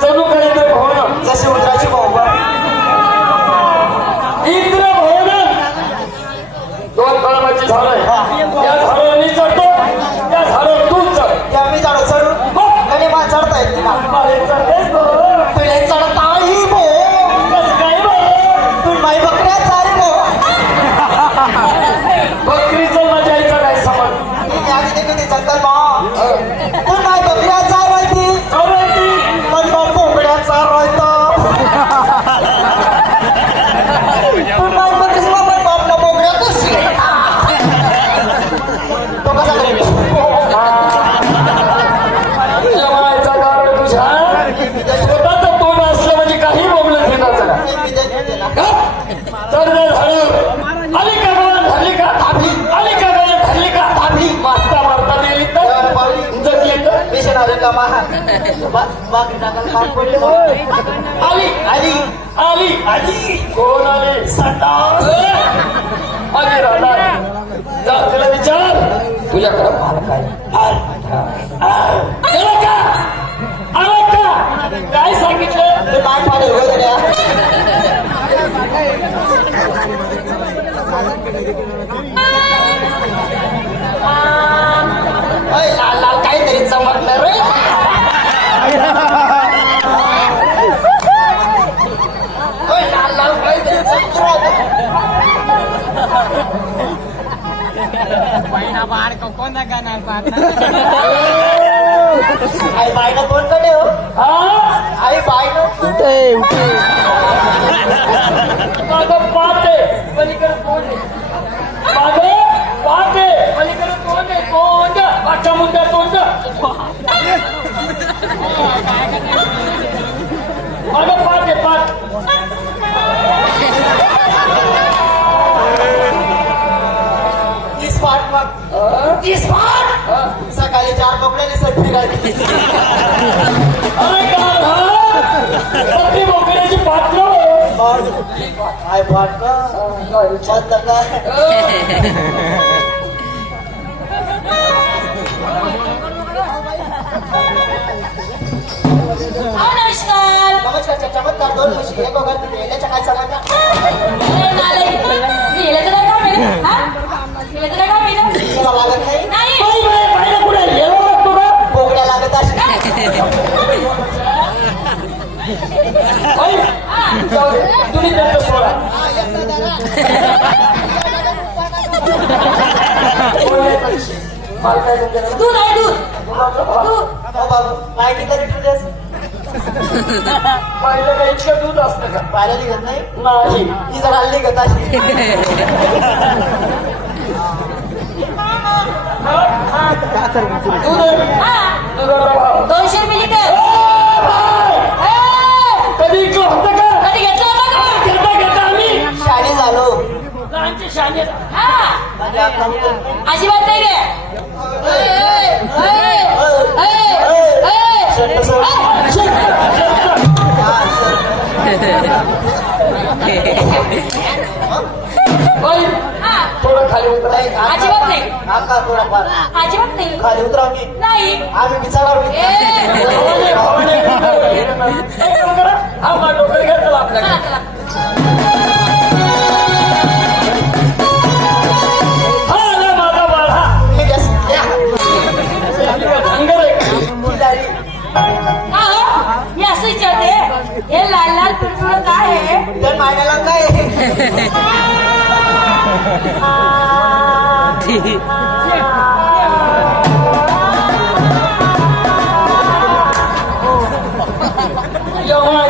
जणू कडे ते भवन जसे उंदराची भाऊ इंद्र भवन दोन कळमाची झाड आहे या झाडावर मी चढतो त्या झाडावर तू चढ या मी झाड चढून आणि मा चढता येते ना तुला चढता ही भो कसं काय तू माई बकऱ्या चाल भो बकरीचं माझ्या आईचा काय समज मी आधी ते किती जंगल मा तू माई बकऱ्या चाल माहिती पण मग कोकड्या चाल राहतो तू माई बकरीच पण बापला बोकड्या कशी तो कसा करेल तुझ्या मायचा कारण तुझ्या स्वतःच तोंड असलं म्हणजे काही बोललं घेणार चढ झालं आली का गवत धरली का आली का गवत धरली का मारता मारता मेली तर जगली तर पेशंट आले का महा बाकी टाकायला काम पडले आली आली आली आली कोण आली संडास आली राहणार जा तिला विचार तुझ्याकडे माल काय गेलं का आलं का काय सांगितलं ते माय पाडे वगैरे लाल लाल काहीतरी चमकलं रे लाल लाल काहीतरी चमकलं आई बायनं कोण कडे हो आई बायनं माझं पाठ आहे पलीकडे कोण आहे माझं पाठ आहे पलीकडे कोण आहे कोण पाठच्या मुद्द्या तोंड माझं पाठ आहे पाठ स्पाट मग स्पाट सकाळी 4 बोकड्याने सट फिरायची अरे काय बोकड्याची पात्र काय पाट का बंद काय नमस्कार नमस्कार चमत्कार 2 म्हशी एक वगैरे तिथे याच्या काय सांगा तुला लागत नाही बोकड्या लागत असेल तुम्ही त्यांचं सोडा माल काय तुमच्याकडे दूध आहे दूध बाबू माहिती तरी तुझ्याच पाहिलं का इतकं दूध असतं का पाहायला निघत नाही नाही ही जर हल्ली निघत अशी दूध दुधाचा भाव 200 रुपये लिटर कधी इकडं होतं का कधी घेतलं होतं का घेता घेता आम्ही शाणी झालो लहानचे शाने म्हणजे आता मुलं- अजिबात नाही रे शर्ट सोड. थोडं खाली उतरा अजिबात नाही आका थोडाफार अजिबात नाही खाली उतराव मी नाही आम्ही बिचारावर हा मा डोकर घ्या चला आपल्याकडे चला चला हा आला माझा बाळा अंगर आहे का हो? मी असं विचारते हे लाल लाल पिळपिळ काय आहे तर मायनाला काय जेव्हा